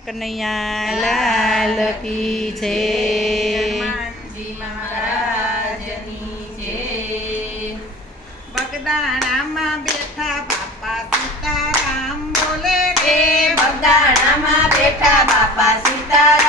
કનૈયા લાલ કી છે. બગદાણામાં બેઠા બાપા સીતારામ બોલે રે બગદાણામાં બેઠા બાપા સીતારામ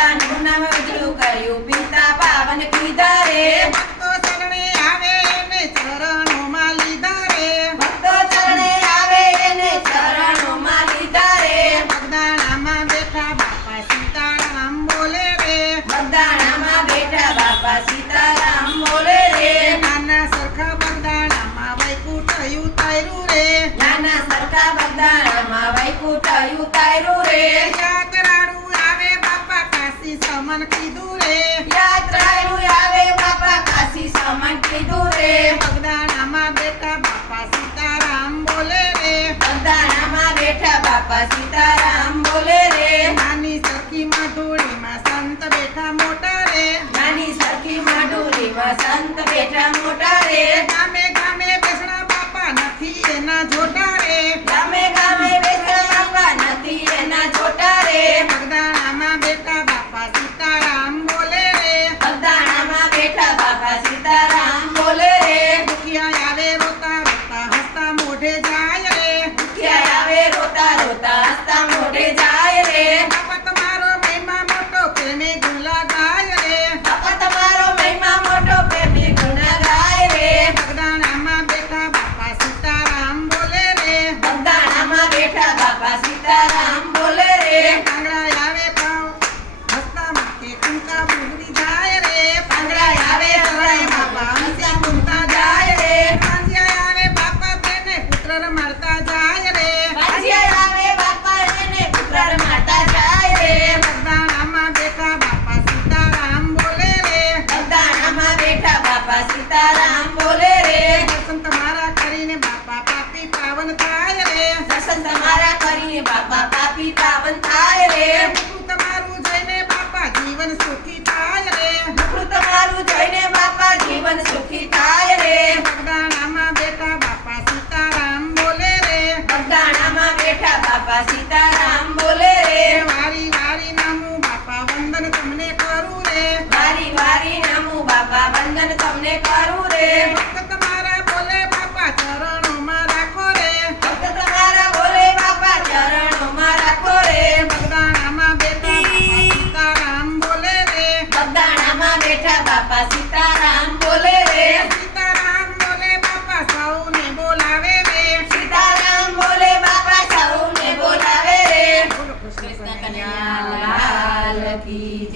માતાનું નામ ઉજળું કર્યું. પિતા પાવન પીધા રે. ભક્તો ચરણે આવે એને ચરણોમાં લીધા રે. ભક્તો ચરણે આવે એને ચરણોમાં લીધા રે. બગદાણામાં બેઠા બાપા સીતારામ બોલે રે. બગદાણામાં બેઠા બાપા સીતારામ બોલે રે. નાના સરખા બગદાણામાં વૈકુંઠ ઉતાર્યું રે. નાના સરખા બગદાણામાં વૈકુંઠ ઉતાર્યું કીધું રે યાત્રાળુ આવે બાપા કાશી સમન કીધું રે બગદાણામાં બેઠા બાપા સીતારામ બોલે રે. બગદાણામાં બેઠા બાપા સીતારામ બોલે રે. નાની સરખી માધુરીમાં સંત બેઠા મોટા રે. નાની સરખી માડુલીમાં સંત બેઠા મોટા રે. મોઢે જાય રે ક્યાં આવે રોતા રોતા હસતા મોઢે જાય બાપા સીતારામ બોલે રે. વારી વારી નામું બાપા વંદન તમને કરું રે. વારી વારી નામું બાપા વંદન તમને કરું રે. બાપા